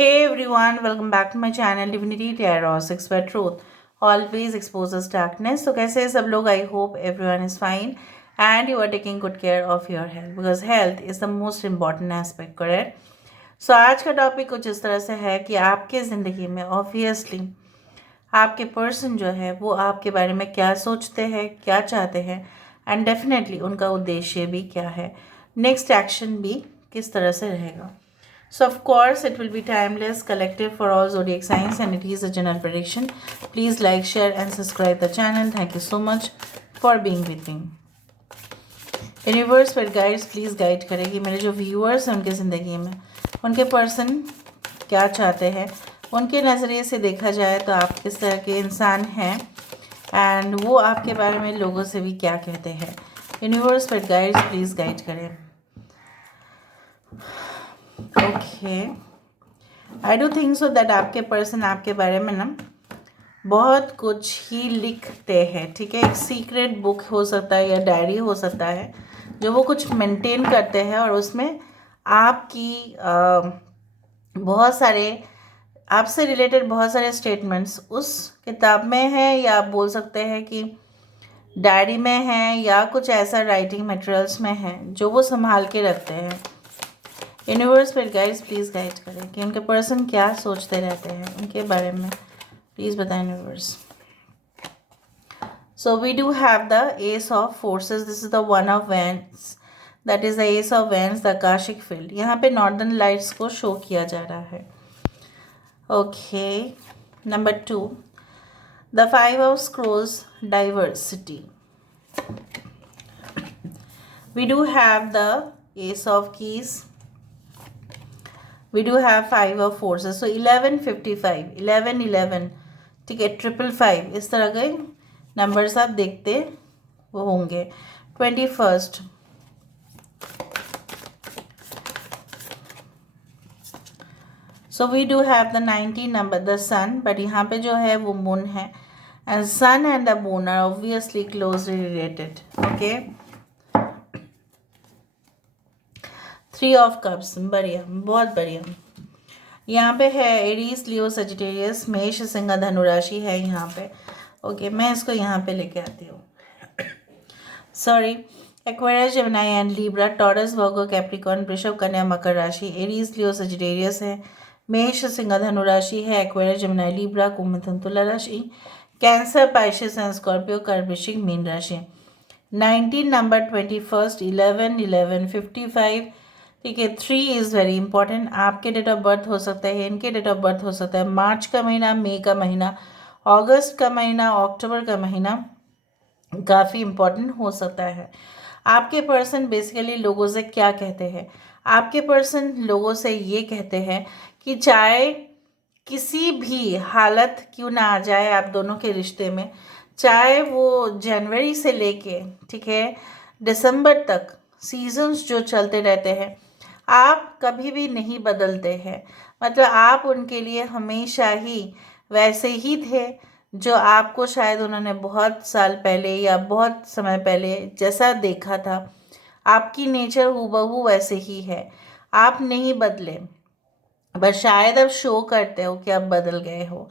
Hey everyone, welcome back to my channel Divinity Tarot 6 where truth always exposes darkness. तो कैसे हैं सब लोग? I hope everyone is fine and you are taking good care of your health because health is the most important aspect, correct? So आज का topic कुछ इस तरह से है कि आपके ज़िंदगी में ऑब्वियसली आपके पर्सन जो है वो आपके बारे में क्या सोचते हैं, क्या चाहते हैं एंड डेफिनेटली उनका उद्देश्य भी क्या है, नेक्स्ट एक्शन भी किस तरह से रहेगा. So of course it will be timeless, collective for all zodiac signs and it is a general prediction. Please like, share and subscribe the channel. Thank you so much for being with me. Universe पर guides please guide करेगी मेरे जो viewers हैं उनके ज़िंदगी में उनके person क्या चाहते हैं, उनके नज़रिए से देखा जाए तो आप किस तरह के इंसान हैं एंड वो आपके बारे में लोगों से भी क्या कहते हैं. यूनिवर्स पर गाइड्स प्लीज़ गाइड करें. Okay, I do think so that आपके पर्सन आपके बारे में ना बहुत कुछ ही लिखते हैं. ठीक है, एक सीक्रेट बुक हो सकता है या डायरी हो सकता है जो वो कुछ मेंटेन करते हैं और उसमें आपकी बहुत सारे आपसे रिलेटेड बहुत सारे स्टेटमेंट्स उस किताब में हैं या आप बोल सकते हैं कि डायरी में हैं या कुछ ऐसा राइटिंग मटेरियल्स में है जो वो संभाल के रखते हैं. यूनिवर्स पर गाइड्स प्लीज़ गाइड करें कि उनके पर्सन क्या सोचते रहते हैं उनके बारे में, प्लीज़ बताएं universe. So we do have the ace of forces. This is the one of wands, that is the ace of wands, the akashic field. यहाँ पे नॉर्दर्न लाइट्स को शो किया जा रहा है. Okay, number 2 the 5 of scrolls, diversity. We do have the ace of keys. We do have 5 of forces. So 11, 55, 11, 11, ठीक है, 555 इस तरह के नंबर्स आप देखते वो होंगे. 21st, so we do have the 19 number, the sun, but यहाँ पे जो है वो मून है and sun and the moon are obviously closely related. Okay, 3 of cups, बढ़िया, बहुत बढ़िया. यहाँ पे है एरीज, लियो, सजिटेरियस, मेष, सिंह, धनु राशि है यहाँ पे. ओके, मैं इसको यहाँ पे लेके आती हूँ. Sorry, Aquarius, Gemini and Libra, taurus, Virgo, Capricorn, वृषभ, कन्या, मकर राशि. एरीज, लियो, सजिटेरियस है, मेष, सिंह, धनु राशि है, एक्वेरियस, जेमिनी, लिब्रा, कुंभ, मिथुन, तुला राशि, कैंसर, पाइसेस एंड स्कॉर्पियो, कर्क, वृश्चिक, मीन राशि. 19 नंबर, 21st, 11, 11, 55. ठीक है, 3 इज़ वेरी इंपॉर्टेंट. आपके डेट ऑफ बर्थ हो सकता है, इनके डेट ऑफ बर्थ हो सकता है. मार्च का महीना, मई का महीना, अगस्त का महीना, अक्टूबर का महीना काफ़ी इंपॉर्टेंट हो सकता है. आपके पर्सन बेसिकली लोगों से क्या कहते हैं? आपके पर्सन लोगों से ये कहते हैं कि चाहे किसी भी हालत क्यों ना आ जाए आप दोनों के रिश्ते में, चाहे वो जनवरी से लेके ठीक है दिसंबर तक सीजन्स जो चलते रहते हैं, आप कभी भी नहीं बदलते हैं. मतलब आप उनके लिए हमेशा ही वैसे ही थे जो आपको शायद उन्होंने बहुत साल पहले या बहुत समय पहले जैसा देखा था. आपकी नेचर हूबहू वैसे ही है, आप नहीं बदले, बस शायद अब शो करते हो कि आप बदल गए हो.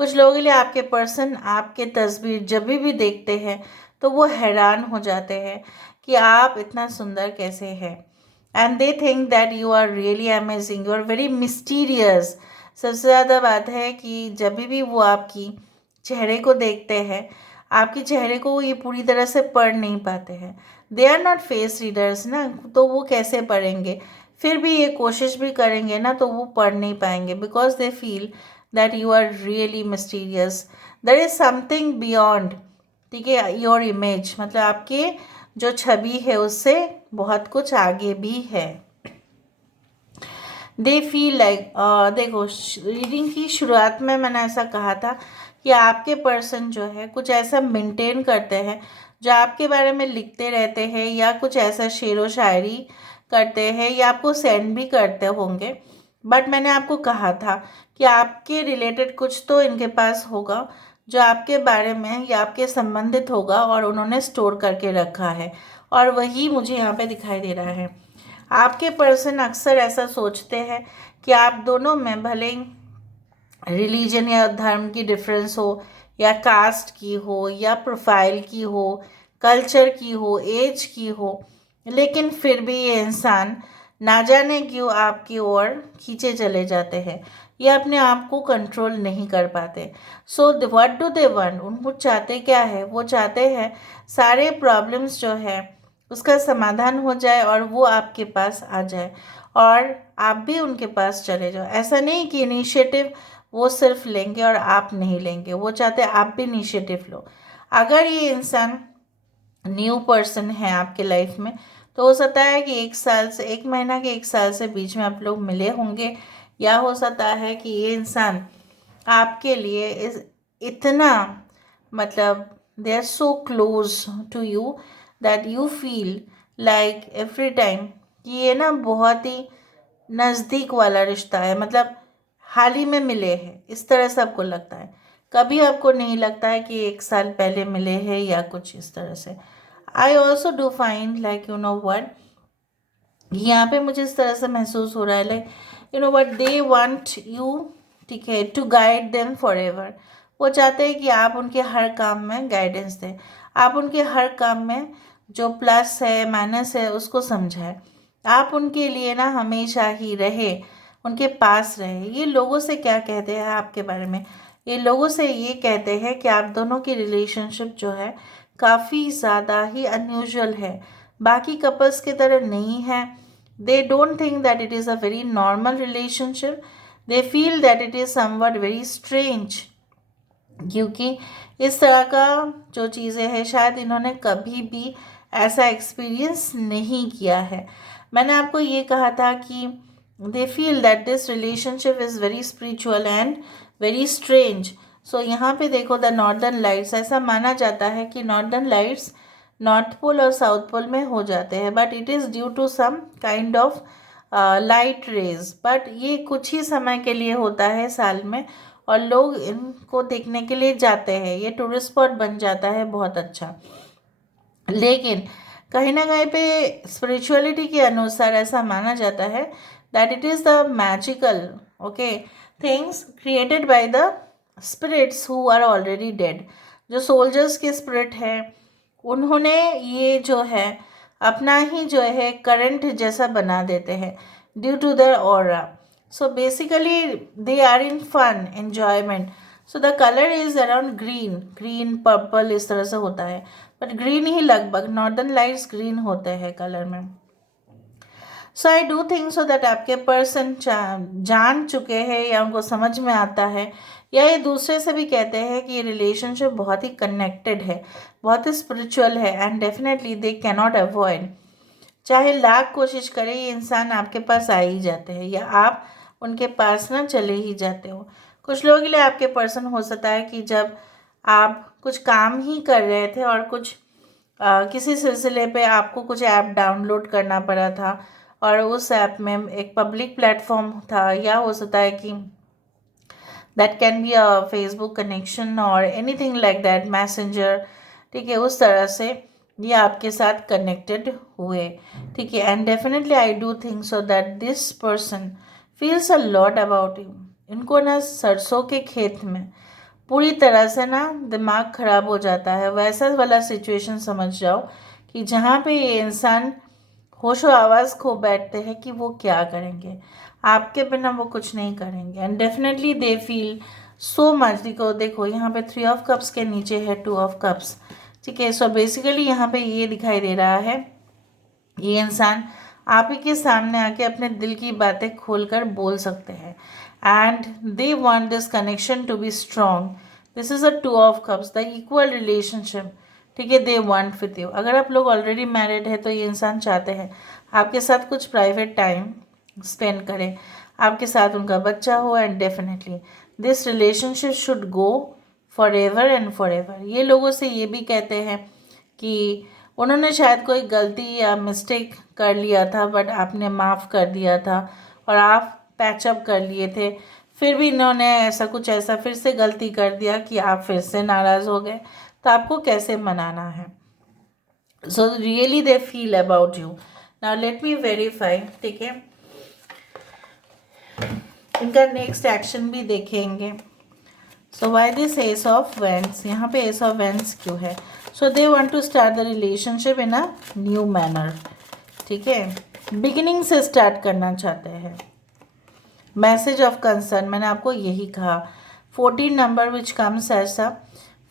कुछ लोगों के लिए आपके पर्सन आपके तस्वीर जब भी देखते हैं तो वो हैरान हो जाते हैं कि आप इतना सुंदर कैसे हैं. And they think that you are really amazing, you are very mysterious. सबसे ज़्यादा बात है कि जब भी वो आपकी चेहरे को देखते हैं, आपके चेहरे को ये पूरी तरह से पढ़ नहीं पाते हैं. They are not face readers ना, तो वो कैसे पढ़ेंगे? फिर भी ये कोशिश भी करेंगे ना तो वो पढ़ नहीं पाएंगे because they feel that you are really mysterious. There is something beyond, ठीक है, योर इमेज. मतलब आपके जो छवि है उससे बहुत कुछ आगे भी है. दे फील लाइक, देखो रीडिंग की शुरुआत में मैंने ऐसा कहा था कि आपके पर्सन जो है कुछ ऐसा मेंटेन करते हैं जो आपके बारे में लिखते रहते हैं या कुछ ऐसा शेर व शायरी करते हैं या आपको सेंड भी करते होंगे. बट मैंने आपको कहा था कि आपके रिलेटेड कुछ तो इनके पास होगा जो आपके बारे में या आपके संबंधित होगा और उन्होंने स्टोर करके रखा है और वही मुझे यहाँ पे दिखाई दे रहा है. आपके पर्सन अक्सर ऐसा सोचते हैं कि आप दोनों में भले ही रिलीजन या धर्म की डिफरेंस हो, या कास्ट की हो, या प्रोफाइल की हो, कल्चर की हो, एज की हो, लेकिन फिर भी ये इंसान ना जाने क्यों आपकी ओर खींचे चले जाते हैं। ये अपने आप को कंट्रोल नहीं कर पाते। So what do they want, उनको चाहते क्या है? वो चाहते हैं सारे प्रॉब्लम्स जो है उसका समाधान हो जाए और वो आपके पास आ जाए और आप भी उनके पास चले जाओ। ऐसा नहीं कि इनिशिएटिव वो सिर्फ लेंगे और आप नहीं लेंगे, वो चाहते हैं आप भी इनिशिएटिव लो। अगर ये इंसान न्यू पर्सन है आपके लाइफ में, तो हो सकता है कि 1 साल से 1 महीना के 1 साल से बीच में आप लोग मिले होंगे, या हो सकता है कि ये इंसान आपके लिए इतना मतलब they are so close to you that you feel like every time कि ये ना बहुत ही नज़दीक वाला रिश्ता है, मतलब हाल ही में मिले हैं, इस तरह से आपको लगता है। कभी आपको नहीं लगता है कि 1 साल पहले मिले हैं या कुछ इस तरह से। I also do find like you know what, यहाँ पे मुझे इस तरह से महसूस हो रहा है like you know what they want you, ठीक है, to guide them forever. वो चाहते हैं कि आप उनके हर काम में गाइडेंस दें, आप उनके हर काम में जो प्लस है माइनस है उसको समझाएं, आप उनके लिए ना हमेशा ही रहे, उनके पास रहे। ये लोगों से क्या कहते हैं आपके बारे में? ये लोगों से ये कहते हैं कि आप दोनों की रिलेशनशिप जो है काफ़ी ज़्यादा ही अनयूजुअल है, बाकी कपल्स की तरह नहीं है। They don't think that it is a very normal relationship, they feel that it is somewhat very strange, क्योंकि इस तरह का जो चीज़ें हैं शायद इन्होंने कभी भी ऐसा एक्सपीरियंस नहीं किया है। मैंने आपको ये कहा था कि they feel that this relationship is very spiritual and very strange. So यहाँ पे देखो द नॉर्दर्न लाइट्स, ऐसा माना जाता है कि नॉर्दर्न लाइट्स नॉर्थ पोल और साउथ पोल में हो जाते हैं, but it is due to some kind of light rays, but ये कुछ ही समय के लिए होता है साल में और लोग इनको देखने के लिए जाते हैं, ये टूरिस्ट स्पॉट बन जाता है बहुत अच्छा। लेकिन कहीं ना कहीं पे स्पिरिचुअलिटी के अनुसार ऐसा माना जाता है that it is the magical okay things created by the spirits who are already dead. जो सोल्जर्स के स्पिरिट है उन्होंने ये जो है अपना ही जो है करंट जैसा बना देते हैं due to their aura. So basically they are in fun enjoyment. So the colour is around green, green purple इस तरह से होता है, बट ग्रीन ही लगभग, नॉर्दर्न लाइट्स ग्रीन होते हैं कलर में। So I do think so that आपके पर्सन जान चुके हैं या उनको समझ में आता है, या ये दूसरे से भी कहते हैं कि ये रिलेशनशिप बहुत ही कनेक्टेड है, बहुत ही स्पिरिचुअल है and definitely they cannot avoid. चाहे लाख कोशिश करे ये इंसान आपके पास आ ही जाते हैं या आप उनके पास ना चले ही जाते हो। कुछ लोगों के लिए आपके पर्सन हो सकता है कि जब आप कुछ काम ही कर रहे थे और कुछ किसी सिलसिले पे आपको कुछ ऐप डाउनलोड करना पड़ा था और उस ऐप में एक पब्लिक प्लेटफॉर्म था, या हो सकता है कि that can be a Facebook connection और एनीथिंग लाइक दैट, मैसेंजर, ठीक है, उस तरह से ये आपके साथ कनेक्टेड हुए, ठीक है। And definitely I do think so that this person feels a lot about you. इनको ना सरसों के खेत में पूरी तरह से ना दिमाग खराब हो जाता है, वैसा वाला सिचुएशन समझ जाओ कि जहाँ पे ये इंसान होशो आवाज़ खो बैठते हैं कि वो क्या करेंगे, आपके बिना वो कुछ नहीं करेंगे। And definitely they feel so much. देखो यहाँ पे 3 ऑफ कप्स के नीचे है 2 ऑफ कप्स, ठीक है। सो बेसिकली यहाँ पे ये दिखाई दे रहा है ये इंसान आप ही के सामने आके अपने दिल की बातें खोलकर बोल सकते हैं and they want this connection to be strong. This is a 2 of cups, the equal relationship, ठीक है, दे वांट विथ यू। अगर आप लोग ऑलरेडी मैरिड है तो ये इंसान चाहते हैं आपके साथ कुछ प्राइवेट टाइम स्पेंड करें, आपके साथ उनका बच्चा हो and definitely this relationship should go for ever and for ever. ये लोगों से ये भी कहते हैं कि उन्होंने शायद कोई गलती या मिस्टेक कर लिया था बट आपने माफ़ कर दिया था और आप पैचअप कर लिए थे, फिर भी इन्होंने ऐसा फिर से गलती कर दिया कि आप फिर से नाराज़ हो गए, तो आपको कैसे मनाना है? So really they feel about you. Now let me verify, ठीक है, इनका नेक्स्ट एक्शन भी देखेंगे. So why this ace of wands, यहाँ पे एस ऑफ वेंस क्यों है? So they want to start the relationship in a new manner, ठीक है, बिगिनिंग से स्टार्ट करना चाहते हैं. मैसेज ऑफ कंसर्न, मैंने आपको यही कहा. 14 number which comes as a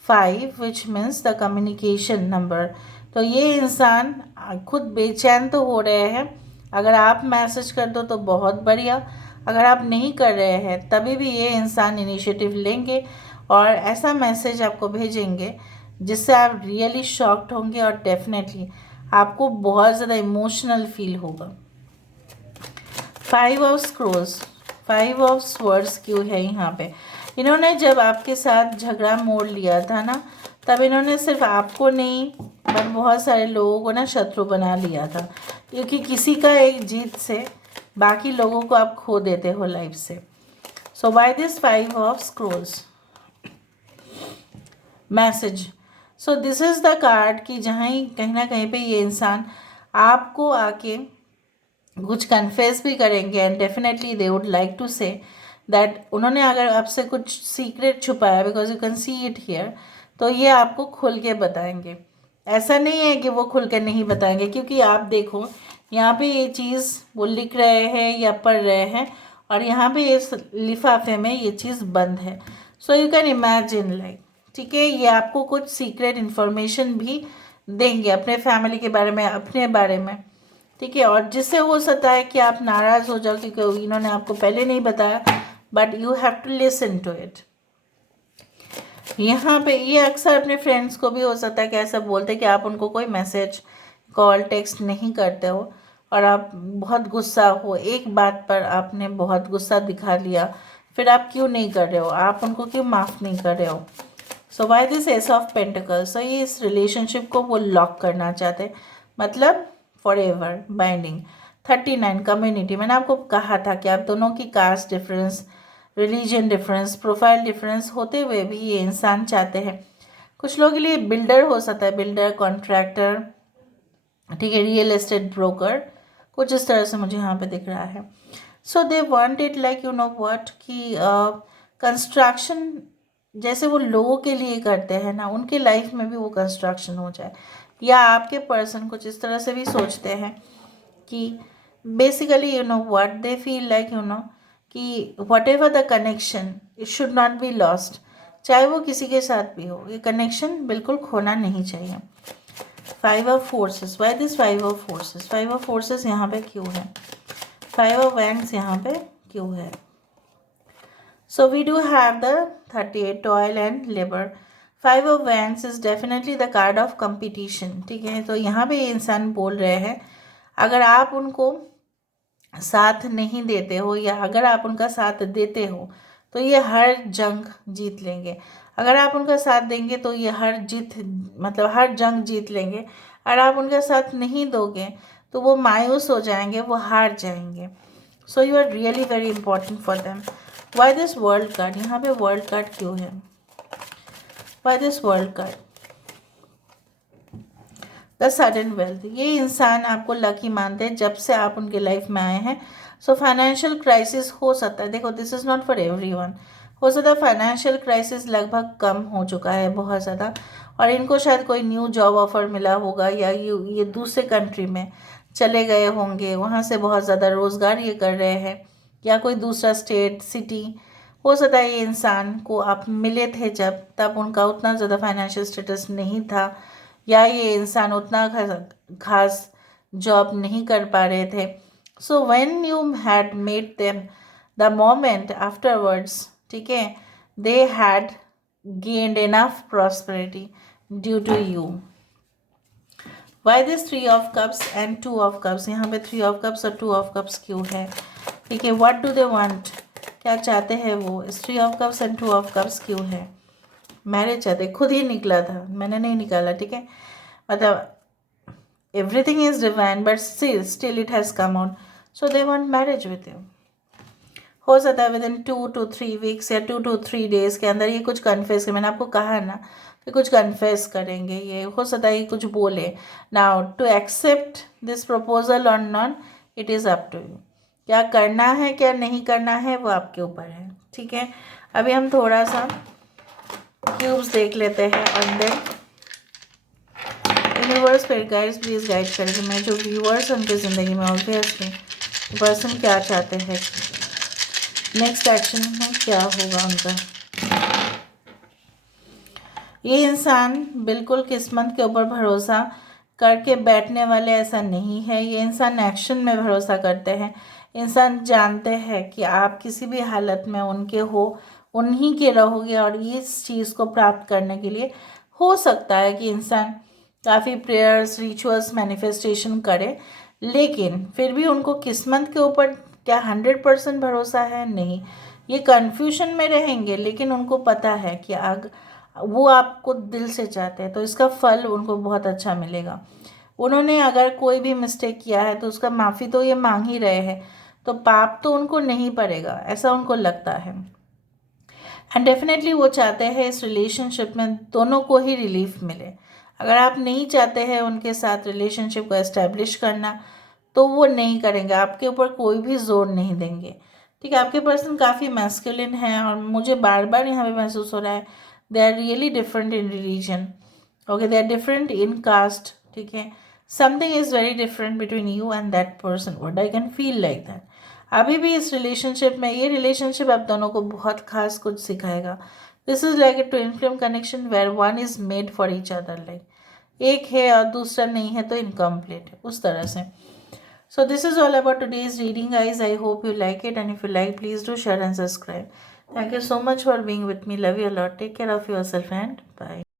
5 which means the communication number. तो ये इंसान खुद बेचैन तो हो रहे हैं. अगर आप मैसेज कर दो तो बहुत बढ़िया, अगर आप नहीं कर रहे हैं तभी भी ये इंसान इनिशिएटिव लेंगे और ऐसा मैसेज आपको भेजेंगे जिससे आप रियली शॉक्ड होंगे और डेफिनेटली आपको बहुत ज़्यादा इमोशनल फील होगा. 5 ऑफ स्क्रोल्स, 5 ऑफ स्वर्ड्स क्यों है यहाँ पे? इन्होंने जब आपके साथ झगड़ा मोड़ लिया था ना, तब इन्होंने सिर्फ आपको नहीं पर बहुत सारे लोगों को ना शत्रु बना लिया था, क्योंकि किसी का एक जीत से बाकी लोगों को आप खो देते हो लाइफ से. So by this 5 of scrolls message. So this is the card कि जहाँ ही कहीं ना कहीं पे ये इंसान आपको आके कुछ कन्फेस भी करेंगे and definitely they would like to say that उन्होंने अगर आपसे कुछ सीक्रेट छुपाया, because you can see it here, तो ये आपको खुल के बताएंगे. ऐसा नहीं है कि वो खुल के नहीं बताएंगे, क्योंकि आप देखो यहाँ पे ये चीज़ वो लिख रहे हैं या पढ़ रहे हैं और यहाँ पे इस लिफाफे में ये चीज़ बंद है. So you can imagine like, ठीक है, ये आपको कुछ सीक्रेट इन्फॉर्मेशन भी देंगे अपने फैमिली के बारे में, अपने बारे में, ठीक है, और जिससे हो सकता है कि आप नाराज़ हो जाओ क्योंकि इन्होंने आपको पहले नहीं बताया, but you have to listen to it. यहाँ पे ये अक्सर अपने फ्रेंड्स को भी हो सकता है कि ऐसा बोलते हैं कि आप उनको कोई मैसेज, कॉल, टेक्स्ट नहीं करते हो और आप बहुत गुस्सा हो, एक बात पर आपने बहुत गुस्सा दिखा लिया, फिर आप क्यों नहीं कर रहे हो, आप उनको क्यों माफ़ नहीं कर रहे हो. So why this ace of pentacles. So ये इस रिलेशनशिप को वो लॉक करना चाहते हैं, मतलब फॉर एवर बाइंडिंग. 39 कम्युनिटी, मैंने आपको कहा था कि आप दोनों की caste difference, religion difference, profile difference होते हुए भी ये इंसान चाहते हैं. कुछ लोगों के लिए बिल्डर हो सकता है, बिल्डर, कॉन्ट्रैक्टर, ठीक है, रियल एस्टेट ब्रोकर, कुछ इस तरह से मुझे यहाँ पे दिख रहा है. So they want it like you know what कि कंस्ट्रक्शन जैसे वो लोगों के लिए करते हैं ना, उनके लाइफ में भी वो कंस्ट्रक्शन हो जाए. या आपके पर्सन कुछ इस तरह से भी सोचते हैं कि basically you know what they feel like you know कि whatever the connection it should not be lost. चाहे वो किसी के साथ भी हो, ये कनेक्शन बिल्कुल खोना नहीं चाहिए. 5 of forces, why this 5 of forces? 5 of forces यहाँ पे क्यों है? 5 ऑफ वैंड्स यहाँ पे क्यों है? So we do have the 38 toil and labour. 5 of wands is definitely the card of competition, ठीक है. तो यहाँ पे ये इंसान बोल रहे हैं अगर आप उनको साथ नहीं देते हो या अगर आप उनका साथ देते हो तो ये हर जंग जीत लेंगे. अगर आप उनका साथ देंगे तो ये हर जंग जीत लेंगे. और आप उनका साथ नहीं दोगे तो वो मायूस हो जाएंगे, वो हार जाएंगे. So you are really very important for them. Why this world card? यहाँ पे वर्ल्ड कार्ड क्यों है? Why this world card? The sudden wealth. ये इंसान आपको लकी मानते हैं जब से आप उनके लाइफ में आए हैं. सो फाइनेंशियल क्राइसिस हो सकता है, देखो this is not for everyone. हो सकता है फाइनेंशियल क्राइसिस लगभग कम हो चुका है बहुत ज़्यादा, और इनको शायद कोई न्यू जॉब ऑफर मिला होगा या ये दूसरे कंट्री में चले गए होंगे, वहाँ से बहुत ज़्यादा रोज़गार ये कर रहे हैं, या कोई दूसरा स्टेट, सिटी. हो सकता है ये इंसान को आप मिले थे जब, तब उनका उतना ज़्यादा फाइनेंशियल स्टेटस नहीं था, या ये इंसान उतना खास जॉब नहीं कर पा रहे थे. So when you had met them the moment afterwards, ठीक है, they had gained enough prosperity due to you. Why this 3 of cups and 2 of cups? यहाँ पे 3 ऑफ कप्स और 2 ऑफ कप्स क्यों है? ठीक है, व्हाट डू दे वांट? क्या चाहते हैं वो? इस 3 of cups and 2 of cups क्यों है? मैरिज चाहते, खुद ही निकला था, मैंने नहीं निकाला, ठीक है, मतलब everything is divine but still it has come out. So they want marriage with you. हो सकता है विद इन 2 to 3 weeks या 2 to 3 days के अंदर ये कुछ कन्फेस, मैंने आपको कहा ना, कि कुछ कन्फेस करेंगे, ये हो सकता है कि कुछ बोले। Now to accept this proposal और not, it is up to you. क्या करना है क्या नहीं करना है वो आपके ऊपर है, ठीक है। अभी हम थोड़ा सा क्यूब्स देख लेते हैं और then universe spirit guides please guide करेंगे मैं जो व्यूअर्स उनकी ज़िंदगी में ऑब्वियसली पर्सन क्या चाहते हैं, नेक्स्ट एक्शन में क्या होगा उनका। ये इंसान बिल्कुल किस्मत के ऊपर भरोसा करके बैठने वाले ऐसा नहीं है। ये इंसान एक्शन में भरोसा करते हैं। इंसान जानते हैं कि आप किसी भी हालत में उनके हो, उन्हीं के रहोगे। और इस चीज़ को प्राप्त करने के लिए हो सकता है कि इंसान काफ़ी प्रेयर्स, रिचुअल्स, मैनिफेस्टेशन करे, लेकिन फिर भी उनको किस्मत के ऊपर क्या 100% भरोसा है? नहीं। ये कन्फ्यूजन में रहेंगे, लेकिन उनको पता है कि वो आपको दिल से चाहते हैं, तो इसका फल उनको बहुत अच्छा मिलेगा। उन्होंने अगर कोई भी मिस्टेक किया है तो उसका माफ़ी तो ये मांग ही रहे हैं, तो पाप तो उनको नहीं पड़ेगा, ऐसा उनको लगता है। एंड डेफिनेटली वो चाहते हैं इस रिलेशनशिप में दोनों को ही रिलीफ मिले। अगर आप नहीं चाहते हैं उनके साथ रिलेशनशिप को एस्टेब्लिश करना, तो वो नहीं करेंगे, आपके ऊपर कोई भी जोर नहीं देंगे, ठीक है। आपके पर्सन काफ़ी मैस्कुलिन है और मुझे बार बार यहाँ पे महसूस हो रहा है they are really different in religion, okay, they are different in caste, ठीक है। Something is very different between you and that person, what I can feel like that. अभी भी इस रिलेशनशिप में, ये रिलेशनशिप आप दोनों को बहुत खास कुछ सिखाएगा। This is like a twin flame connection where one is made for each other, like एक है और दूसरा नहीं है तो इनकम्प्लीट है, उस तरह से। So this is all about today's reading, guys. I hope you like it, and if you like, please do share and subscribe. Thank you so much for being with me. Love you a lot. Take care of yourself and bye.